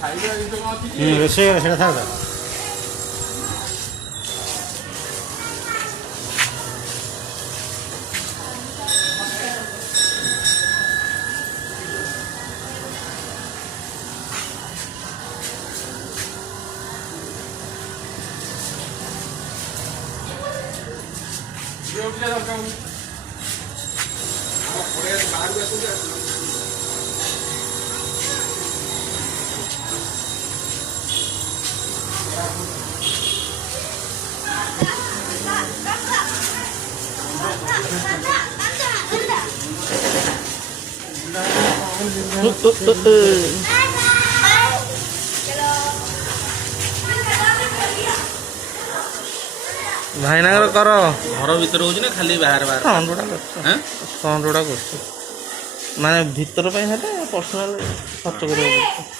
ରୋଷେଇ କର ସେଇଟା ଥାଉ। ଭାଇନାଙ୍କର କର ଘର ଭିତରେ ହଉଛି ନା ଖାଲି ବାହାରେ ବାହାରେ? ଫ୍ରଣ୍ଟ ଗୁଡ଼ା କରୁଛୁ ମାନେ ଭିତର ପାଇଁ ହେଲେ ପର୍ସନାଲ ଖର୍ଚ୍ଚ କରିବାକୁ ପଡ଼ୁଛି।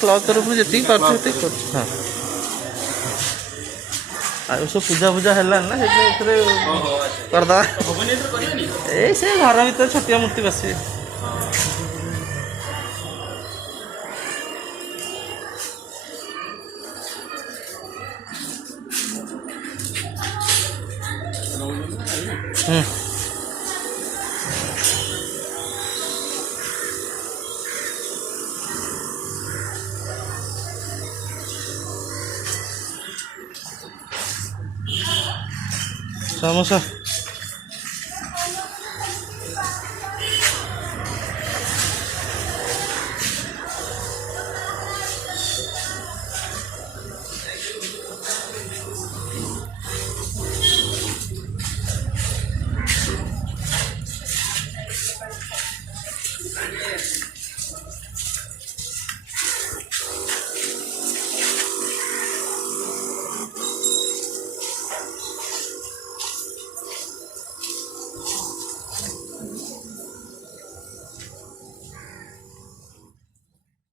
କ୍ଲବ୍ ତରଫରୁ ଯେତିକି କରୁଛୁ ସେତିକି କରୁଛୁ। ହଁ ଆଉ ସବୁ ପୂଜା ଫୂଜା ହେଲାଣି ନା ସେଥିରେ କରିଦେବା। ଏଇ ସେ ଘର ଭିତରେ ଛୋଟିଆ ମୂର୍ତ୍ତି ବସିବେ। समोसा